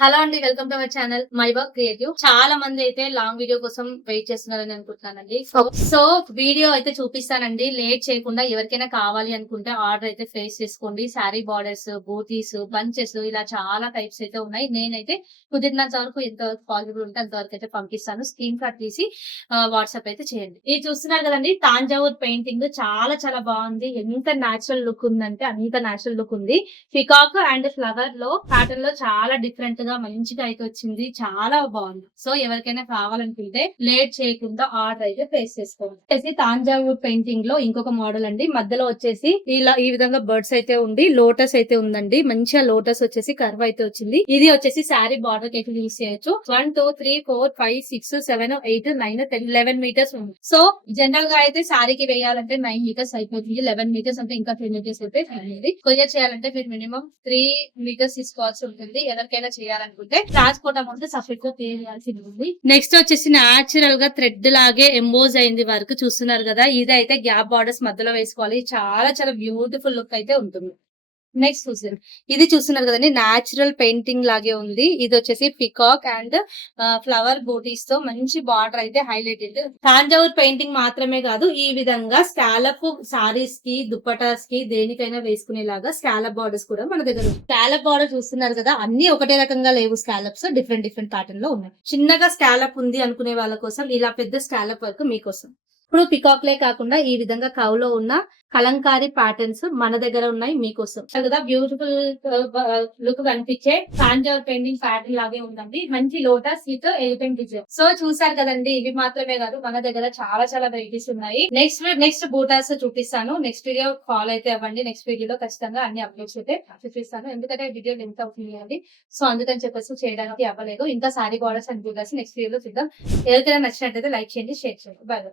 Hello అండి. Welcome to our channel my work creative. చాలా మంది అయితే లాంగ్ వీడియో కోసం వెయిట్ చేస్తున్నారని అనుకుంటున్నానండి. సో వీడియో అయితే చూపిస్తానండి. లేట్ చేయకుండా ఎవరికైనా కావాలి అనుకుంటే ఆర్డర్ అయితే ప్లేస్ చేసుకోండి. శారీ బార్డర్స్, బూటీస్, బంచెస్ ఇలా చాలా టైప్స్ అయితే ఉన్నాయి. నేనైతే కుదిరినంత వరకు ఎంతవరకు పాసిబుల్ ఉంటే అంతవరకు అయితే పంపిస్తాను. స్క్రీన్ షాట్ తీసి వాట్సాప్ అయితే చేయండి. ఇది చూస్తున్నారు కదండి, తాంజావూర్ పెయింటింగ్ చాలా చాలా బాగుంది. ఎంత న్యాచురల్ లుక్ ఉందంటే అంత న్యాచురల్ లుక్ ఉంది. పికాక్ అండ్ ఫ్లవర్ లో ప్యాటర్న్ లో చాలా డిఫరెంట్ గా మంచిగా అయితే వచ్చింది. చాలా బాగుంది. సో ఎవరికైనా కావాలనుకుంటే లేట్ చేయకుండా ఆర్డర్ అయితే ప్లేస్ చేసుకోవాలి. తాంజావూర్ పెయింటింగ్ లో ఇంకొక మోడల్ అండి. మధ్యలో వచ్చేసి ఇలా ఈ విధంగా బర్డ్స్ అయితే ఉండి లోటస్ అయితే ఉందండి. మంచిగా లోటస్ వచ్చేసి కర్వ్ అయితే వచ్చింది. ఇది వచ్చేసి శారీ బార్డర్ కి అయితే యూస్ చేయొచ్చు. 1 2 3 4 5 6 7 8 9 10 11 మీటర్స్ ఉంది. సో జనరల్ గా అయితే శారీకి వేయాలంటే 9 మీటర్స్ అయిపోతుంది. 11 మీటర్స్ అంటే ఇంకా 10 మీటర్స్ అయితే కొరియర్ చేయాలంటే మీరు మినిమం 3 మీటర్స్ తీసుకోవాల్సి ఉంటుంది. ఎవరికైనా చేయాలనుకుంటే ట్రాన్స్పోర్ట్ అమౌంట్ సపరేట్ గా పే చేయాల్సి ఉంటుంది. నెక్స్ట్ వచ్చేసి న్యాచురల్ గా థ్రెడ్ లాగే ఎంబోజ్ అయింది వర్క్ చూస్తున్నారు కదా. ఇది అయితే గ్యాప్ బార్డర్స్ మధ్యలో వేసుకోవాలి. చాలా చాలా బ్యూటిఫుల్ లుక్ అయితే ఉంటుంది. నెక్స్ట్ చూసారు, ఇది చూస్తున్నారు కదండి, న్యాచురల్ పెయింటింగ్ లాగే ఉంది. ఇది వచ్చేసి పికాక్ అండ్ ఫ్లవర్ బూటీస్ తో మంచి బార్డర్ అయితే హైలైటెడ్. తాంజావూర్ పెయింటింగ్ మాత్రమే కాదు, ఈ విధంగా స్కాలప్ సారీస్ కి, దుప్పటాస్ కి, దేనికైనా వేసుకునేలాగా స్కాలప్ బార్డర్స్ కూడా మన దగ్గర ఉంది. స్కాలప్ బార్డర్ చూస్తున్నారు కదా, అన్ని ఒకటే రకంగా లేవు. స్కాలప్స్ డిఫరెంట్ డిఫరెంట్ ప్యాటర్న్ లో ఉన్నాయి. చిన్నగా స్కాలప్ ఉంది అనుకునే వాళ్ళ కోసం ఇలా పెద్ద స్కాలప్ వర్క్ మీకోసం. ఇప్పుడు పికాక్ లే కాకుండా ఈ విధంగా కౌలో ఉన్న కలంకారీ ప్యాటర్న్స్ మన దగ్గర ఉన్నాయి మీకోసం కదా. బ్యూటిఫుల్ లుక్ కనిపించే తాంజావూర్ పెయింటింగ్ ప్యాటర్న్ లాగే ఉందండి. మంచి lotus with elephant design. So చూసారు కదండి, ఇవి మాత్రమే కాదు మన దగ్గర చాలా చాలా వెరైటీస్ ఉన్నాయి. నెక్స్ట్ బూటాస్ చూపిస్తాను. నెక్స్ట్ వీడియో ఫాలో అయితే అవ్వండి. నెక్స్ట్ వీడియోలో ఖచ్చితంగా అన్ని అప్డేట్స్ అయితే చూపిస్తాను. ఎందుకంటే వీడియో ఎంత అవుతుంది అండి. సో అందుకని చెప్పేసి చేయడానికి అవ్వలేదు. ఇంకా sorry borders and buttas next వీడియోలో చూద్దాం. ఎవరికైనా నచ్చినట్లయితే లైక్ చేయండి, షేర్ చేయండి. బాయ్.